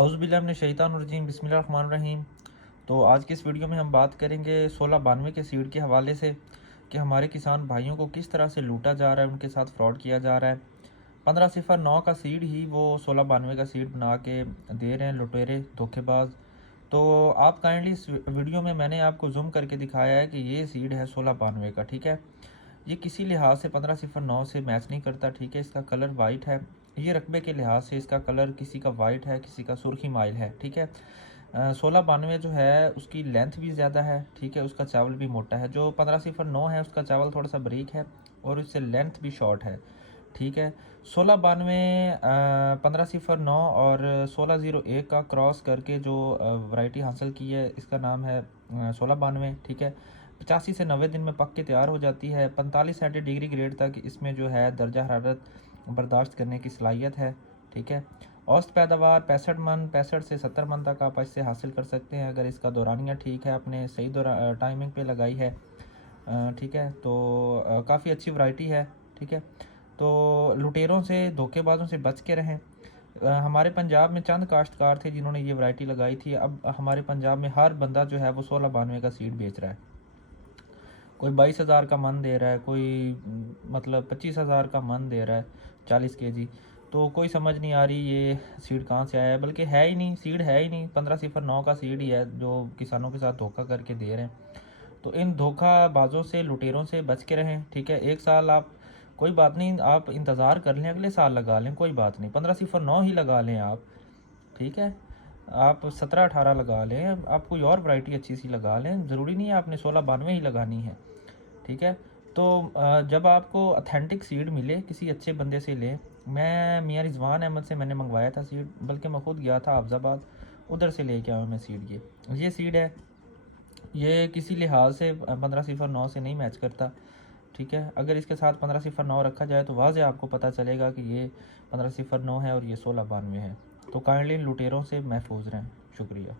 औज़ुबिल्लाहिमिनश्शैतानिर्रजीम बिस्मिल्लाहिर्रहमानिर्रहीम। तो आज की इस वीडियो में हम बात करेंगे 1692 के सीड के हवाले से कि हमारे किसान भाइयों को किस तरह से लूटा जा रहा है, उनके साथ फ्रॉड किया जा रहा है। 1509 का सीड ही वो 1692 का सीड बना के दे रहे हैं लुटेरे धोखेबाज। तो आप काइंडली इस वीडियो में मैंने आपको जूम करके दिखाया है कि ये सीड है 1692 का, ठीक है। ये किसी लिहाज से 1509 से मैच नहीं करता, ठीक है। इसका कलर वाइट है, ये रकबे के लिहाज से इसका कलर किसी का वाइट है, किसी का सुर्खी माइल है, ठीक है। 1692 जो है उसकी लेंथ भी ज़्यादा है, ठीक है। उसका चावल भी मोटा है। जो 1509 है उसका चावल थोड़ा सा बारीक है और इससे लेंथ भी शॉर्ट है, ठीक है। 1692 1509 और 1601 का क्रॉस करके जो वैरायटी हासिल की है इसका नाम है 1692, ठीक है। 85 से 90 दिन में पक के तैयार हो जाती है। 45 सेंटीग्रेड ग्रेड तक इसमें जो है दर्जा हरारत बर्दाश्त करने की सलाहियत है, ठीक है। औसत पैदावार 65 मन 65 से 70 मन तक आप इससे हासिल कर सकते हैं अगर इसका दौरानिया ठीक है, आपने सही टाइमिंग पे लगाई है, ठीक है। तो काफ़ी अच्छी वैरायटी है, ठीक है। तो लुटेरों से धोखेबाजों से बच के रहें। हमारे पंजाब में चंद काश्तकार थे जिन्होंने ये वैरायटी लगाई थी। अब हमारे पंजाब में हर बंदा जो है वो 1692 का सीड बेच रहा है। कोई 22,000 का मन दे रहा है, कोई मतलब 25,000 का मन दे रहा है 40 केजी। तो कोई समझ नहीं आ रही ये सीड कहाँ से आया है, बल्कि है ही नहीं, सीड है ही नहीं। 1509 का सीड ही है जो किसानों के साथ धोखा करके दे रहे हैं। तो इन धोखाबाजों से लुटेरों से बच के रहें, ठीक है। एक साल आप कोई बात नहीं, आप इंतज़ार कर लें, अगले साल लगा लें, कोई बात नहीं। 1509 ही लगा लें आप, ठीक है। आप 17-18 लगा लें, आप कोई और वैरायटी अच्छी सी लगा लें, ज़रूरी नहीं है आपने 1692 ही लगानी है, ठीक है। तो जब आपको ऑथेंटिक सीड मिले किसी अच्छे बंदे से लें। मैं मियाँ रिजवान अहमद से मैंने मंगवाया था सीड, बल्कि मैं खुद गया था अफजाबाद, उधर से लेके आया मैं सीड। ये सीड है, ये किसी लिहाज से 1509 से नहीं मैच करता, ठीक है। अगर इसके साथ 1509 रखा जाए तो वाज़े आपको पता चलेगा कि ये 1509 है और ये 1692 है। तो काइंडली लुटेरों से महफूज रहें। शुक्रिया।